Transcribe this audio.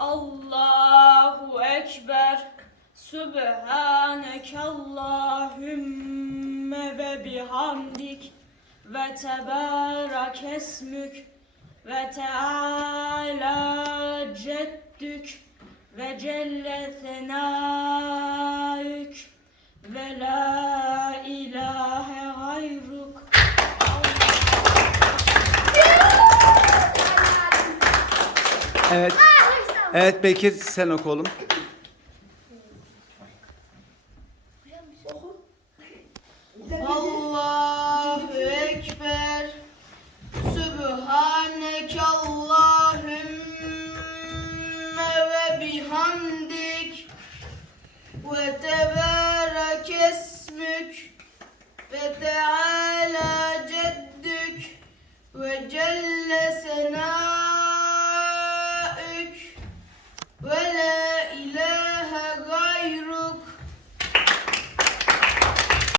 Allahu Ekber. Sübhaneke Allahümme ve bihamdik. Ve tebarek esmük. Ve teala ceddük. Ve celle senaük. Ve la ilahe gayruk. Evet. Evet Bekir sen oku oğlum. Allahu Ekber. Sübhaneke Allahümme ve bihamdik. Ve tebarek esmük ve teala ceddük ve celle senaük